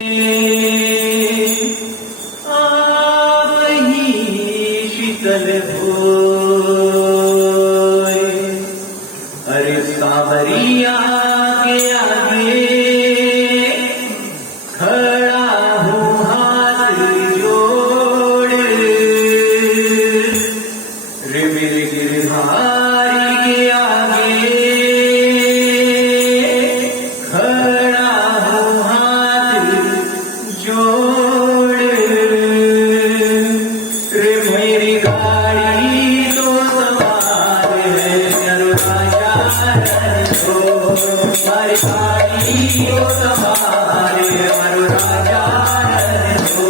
आप ही शीतल होय, अरे सावरिया के आगे खड़ा हूँ हाथ जोड़, रे मेरे गिरधारी के आगे खड़ा हूँ हाथ जोड़, रे मेरी गाड़ी तो सवार है राजा तो, हमारी गाड़ी तो सवार है राजा तो,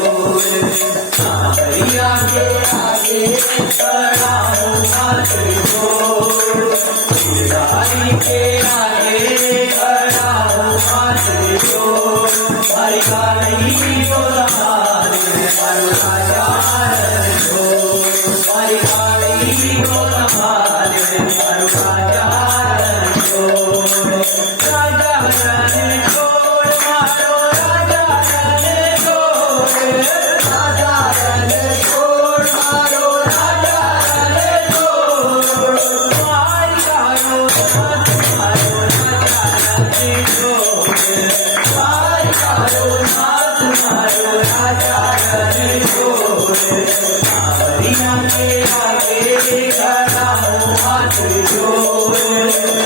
सावरिया के आगे खड़ा हूँ हाथ जोड़, गाड़ी के आगे खड़ा हूँ हाथ जोड़, हमारी गाड़ी तो सवार है राजा तो, हमारी गाड़ी तो सवार है राजा तो, राजा रण छोड़ मारो राजा रण छोड़, राजा रण छोड़ मारो राजा रण छोड़, मारी गाड़ो हाथ मारो राजा रण छोड़, मारी गाड़ो हाथ मारो राजा रण छोड़, सावरिया के आगे खड़ा हूँ हाथ जोड़,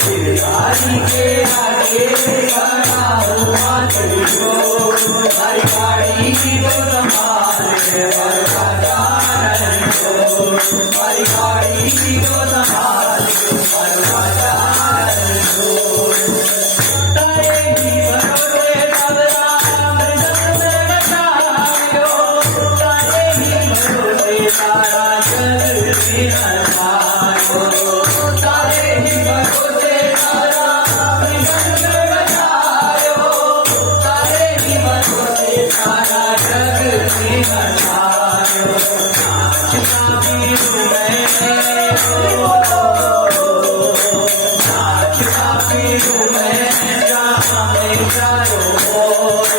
गिरधारी के आगे खड़ा हूँ हाथ जोड़, हमारी गाड़ी तो सवार है राजा रण छोड़, हमारी गाड़ी तो सवार है राजा रण छोड़, तारे ही भरोसे सावरा मृदंग में बचायो, तारे ही भरोसे सारा जग निरंकार, तारे ही भरोसे सारा मृदंग में बचायो, तारे ही भरोसे सारा जग निरंकार, नाचता बीरू मैं नाचता बीरू मैं जहाँ मैं चारों ओर,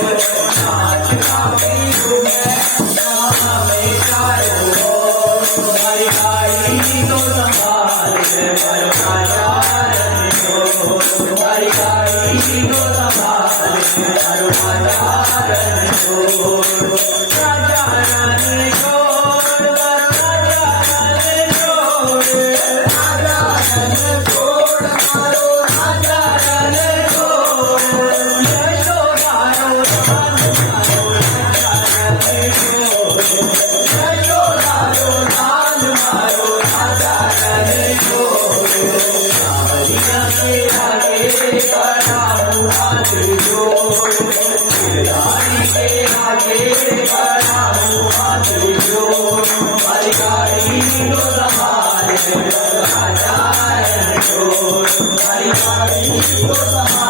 नाचता बीरू मैं जहाँ मैं चारों ओर, हमारी गाड़ी तो सवार है राजा रण छोड़, हमारी गाड़ी तो सवार है राजा रण छोड़, राजा रण छोड़ राजा रण छोड़, राजा रण छोड़ मारो राजा रण छोड़, यशोदारो दान मारो राजा रण छोड़, यशोदारो दान मारो राजा रण छोड़, सावरिया के आगे खड़ा हूँ हाथ जोड़, गिरधारी के आगे खड़ा हूँ हाथ जोड़, हमारी गाड़ी तो सवार है राजा रण छोड़, हमारी गाड़ी तो सवार